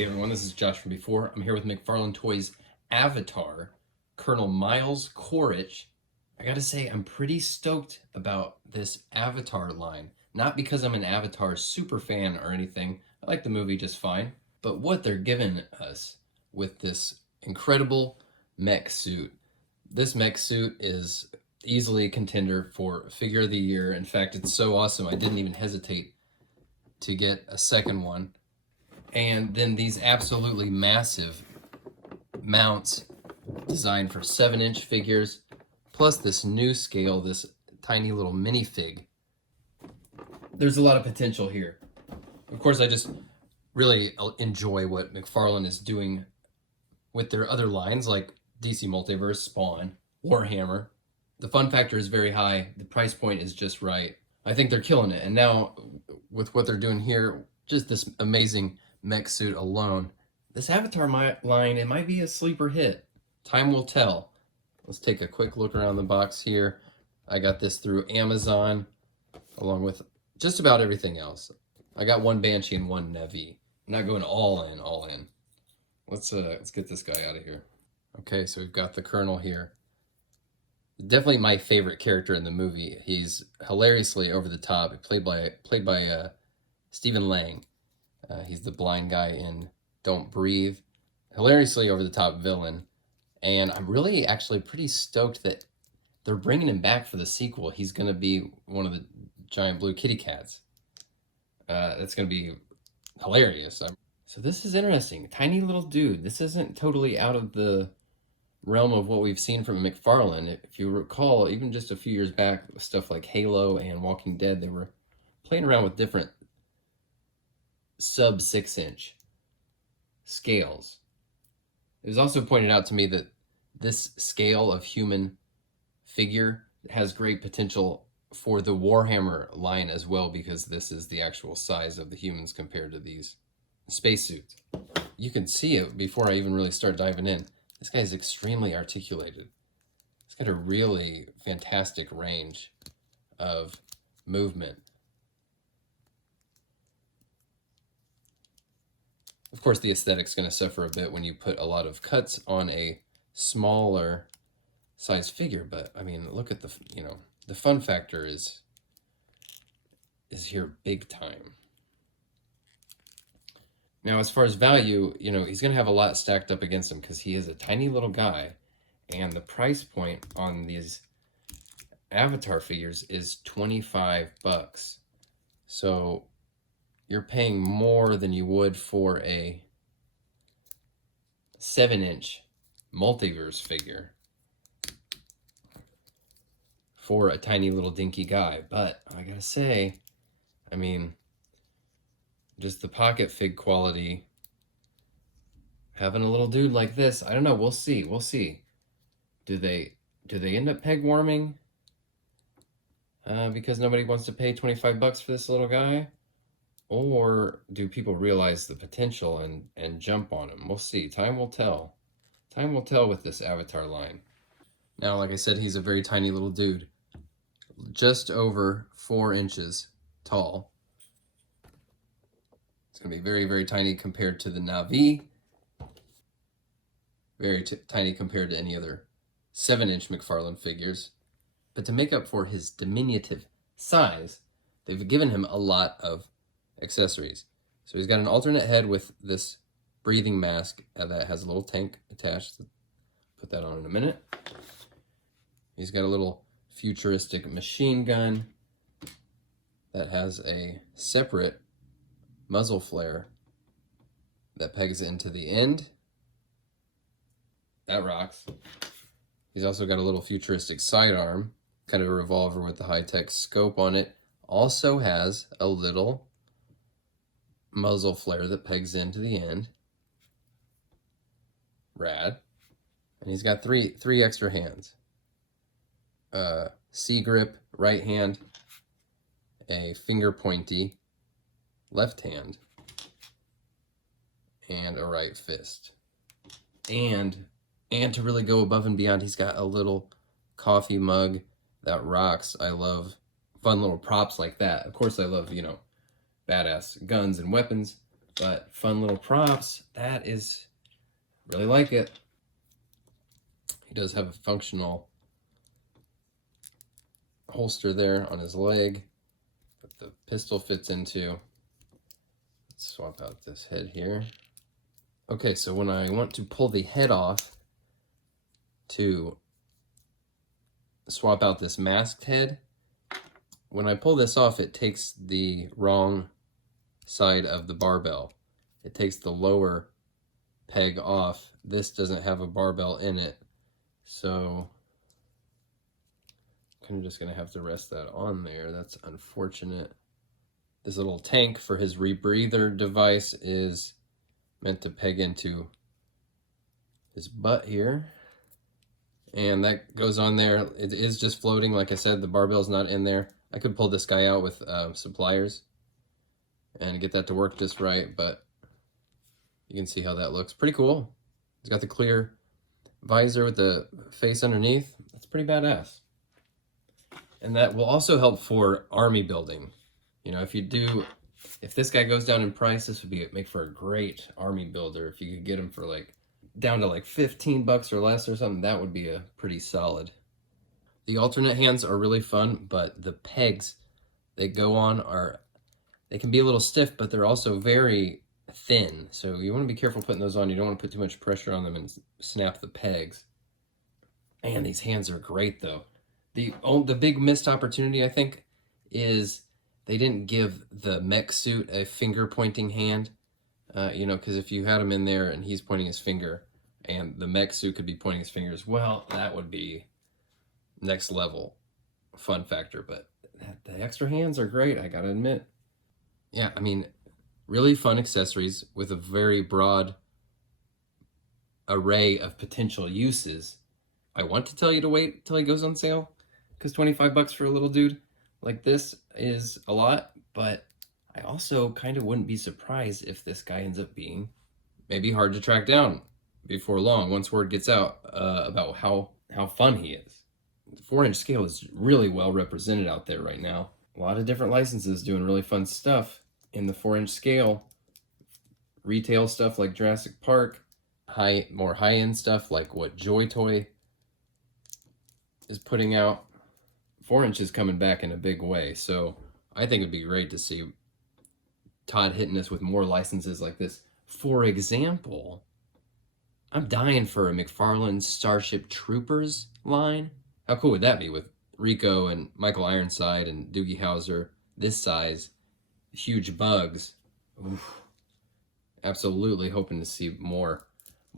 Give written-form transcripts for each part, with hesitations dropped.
Hey everyone, this is Josh from before. I'm here with McFarlane Toys Avatar, Colonel Miles Quaritch. I gotta say, I'm pretty stoked about this Avatar line. Not because I'm an Avatar super fan or anything. I like the movie just fine. But what they're giving us with this incredible mech suit. This mech suit is easily a contender for figure of the year. In fact, it's so awesome I didn't even hesitate to get a second one. And then these absolutely massive mounts designed for 7-inch figures, plus this new scale, this tiny little minifig. There's a lot of potential here. Of course, I just really enjoy what McFarlane is doing with their other lines like DC Multiverse, Spawn, Warhammer. The fun factor is very high. The price point is just right. I think they're killing it. And now with what they're doing here, just this amazing mech suit alone, this Avatar line, it might be a sleeper hit. Time will tell. Let's take a quick look around the box here. I got this through Amazon, along with just about everything else. I got one Banshee and one Navi. I'm not going all in. Let's get this guy out of here. Okay, so we've got the Colonel here. Definitely my favorite character in the movie. He's hilariously over the top. Played by Stephen Lang. He's the blind guy in Don't Breathe. Hilariously over-the-top villain. And I'm really actually pretty stoked that they're bringing him back for the sequel. He's going to be one of the giant blue kitty cats. That's going to be hilarious. So this is interesting. Tiny little dude. This isn't totally out of the realm of what we've seen from McFarlane. If you recall, even just a few years back, stuff like Halo and Walking Dead, they were playing around with different sub 6-inch scales. It was also pointed out to me that this scale of human figure has great potential for the Warhammer line as well, because this is the actual size of the humans compared to these spacesuits. You can see it before I even really start diving in. This guy is extremely articulated. He's got a really fantastic range of movement. Of course, the aesthetic's going to suffer a bit when you put a lot of cuts on a smaller size figure, but I mean, look at the, the fun factor is here big time. Now, as far as value, he's going to have a lot stacked up against him because he is a tiny little guy, and the price point on these Avatar figures is $25. So you're paying more than you would for a 7-inch multiverse figure for a tiny little dinky guy. But I gotta say, I mean, just the pocket fig quality, having a little dude like this, I don't know, we'll see. Do they end up peg warming because nobody wants to pay $25 for this little guy? Or do people realize the potential and jump on him? We'll see. Time will tell. Time will tell with this Avatar line. Now, like I said, he's a very tiny little dude. Just over 4 inches tall. It's going to be very, very tiny compared to the Navi. Very tiny compared to any other 7-inch McFarlane figures. But to make up for his diminutive size, they've given him a lot of accessories. So he's got an alternate head with this breathing mask that has a little tank attached. Put that on in a minute. He's got a little futuristic machine gun that has a separate muzzle flare that pegs into the end. That rocks. He's also got a little futuristic sidearm, kind of a revolver with the high-tech scope on it. Also has a little muzzle flare that pegs into the end. Rad. And he's got three extra hands. C grip right hand, a finger pointy left hand, and a right fist. And to really go above and beyond, he's got a little coffee mug that rocks. I love fun little props like that. Of course, I love, badass guns and weapons. But fun little props. That is, really like it. He does have a functional holster there on his leg that the pistol fits into. Let's swap out this head here. Okay, so when I want to pull the head off to swap out this masked head, when I pull this off, it takes the wrong side of the barbell. It takes the lower peg off. This doesn't have a barbell in it, so I'm just gonna have to rest that on there. That's unfortunate. This little tank for his rebreather device is meant to peg into his butt here, and that goes on there. It is just floating. Like I said, the barbell's not in there. I could pull this guy out with some pliers and get that to work just right, but you can see how that looks. Pretty cool. He's got the clear visor with the face underneath. That's pretty badass. And that will also help for army building. You know, if this guy goes down in price, this would make for a great army builder. If you could get him for like down to like 15 bucks or less or something, that would be a pretty solid. The alternate hands are really fun, but the pegs they go on they can be a little stiff, but they're also very thin. So you want to be careful putting those on. You don't want to put too much pressure on them and snap the pegs. Man, these hands are great though. The big missed opportunity, I think, is they didn't give the mech suit a finger pointing hand. You know, because if you had him in there and he's pointing his finger and the mech suit could be pointing his finger as well, that would be next level fun factor. But the extra hands are great, I gotta admit. Yeah, I mean, really fun accessories with a very broad array of potential uses. I want to tell you to wait till he goes on sale, because 25 bucks for a little dude like this is a lot, but I also kind of wouldn't be surprised if this guy ends up being maybe hard to track down before long, once word gets out about how fun he is. The 4-inch scale is really well represented out there right now. A lot of different licenses doing really fun stuff in the 4-inch scale. Retail stuff like Jurassic Park, more high-end stuff like what Joy Toy is putting out. 4-inch is coming back in a big way, so I think it'd be great to see Todd hitting us with more licenses like this. For example, I'm dying for a McFarlane Starship Troopers line. How cool would that be with Rico and Michael Ironside and Doogie Howser, this size, huge bugs? Oof. Absolutely hoping to see more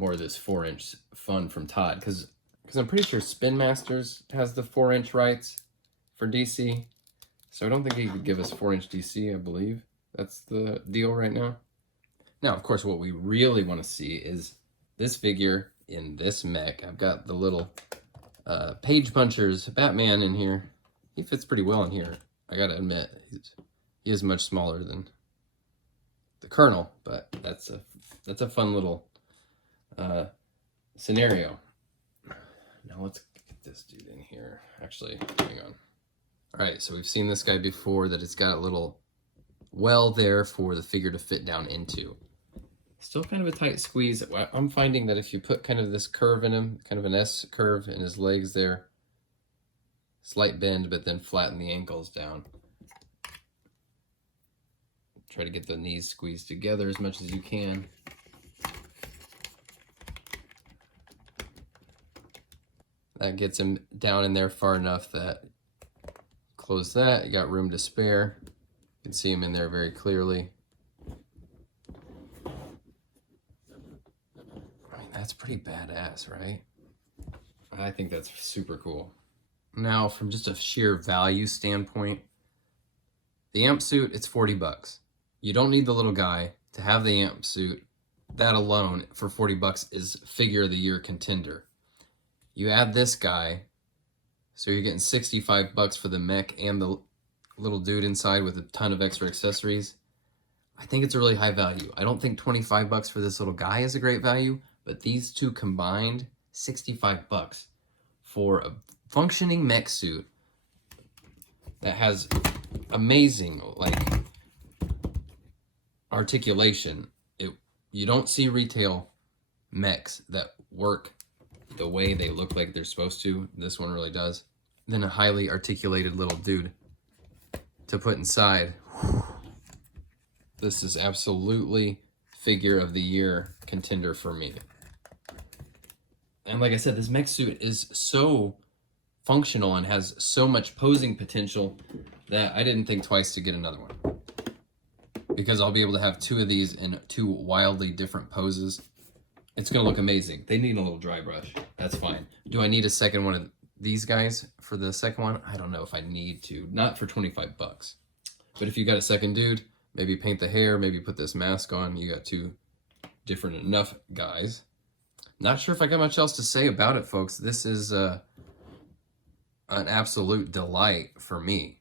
of this 4-inch fun from Todd, because I'm pretty sure Spin Masters has the 4-inch rights for DC, so I don't think he could give us 4-inch DC, I believe. That's the deal right now. Now, of course, what we really want to see is this figure in this mech. I've got the little Page Puncher's Batman in here. He fits pretty well in here, I gotta admit. He is much smaller than the Colonel, but that's a fun little scenario. Now let's get this dude in here. Actually, hang on. All right, so we've seen this guy before, that it's got a little well there for the figure to fit down into. Still kind of a tight squeeze. I'm finding that if you put kind of this curve in him, kind of an S curve in his legs there, slight bend, but then flatten the ankles down. Try to get the knees squeezed together as much as you can. That gets him down in there far enough that, close that, you got room to spare. You can see him in there very clearly. I mean, that's pretty badass, right? I think that's super cool. Now, from just a sheer value standpoint, the amp suit, it's 40 bucks. You don't need the little guy to have the amp suit. That alone, for 40 bucks, is figure of the year contender. You add this guy, so you're getting 65 bucks for the mech and the little dude inside with a ton of extra accessories. I think it's a really high value. I don't think 25 bucks for this little guy is a great value, but these two combined, 65 bucks for a functioning mech suit that has amazing, like, articulation. You don't see retail mechs that work the way they look like they're supposed to. This one really does. Then a highly articulated little dude to put inside. This is absolutely figure of the year contender for me. And like I said, this mech suit is so functional and has so much posing potential that I didn't think twice to get another one. Because I'll be able to have two of these in two wildly different poses. It's going to look amazing. They need a little dry brush. That's fine. Do I need a second one of these guys for the second one? I don't know if I need to. Not for 25 bucks. But if you got a second dude, maybe paint the hair, maybe put this mask on. You got two different enough guys. Not sure if I got much else to say about it, folks. This is an absolute delight for me.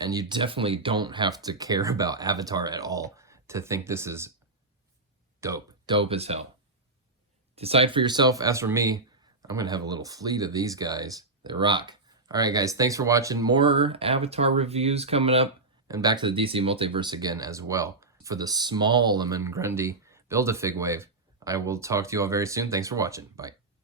And you definitely don't have to care about Avatar at all to think this is dope. Dope as hell. Decide for yourself. As for me, I'm going to have a little fleet of these guys. They rock. All right, guys. Thanks for watching. More Avatar reviews coming up. And back to the DC Multiverse again as well. For the small Lemon Grundy Build-A-Fig wave. I will talk to you all very soon. Thanks for watching. Bye.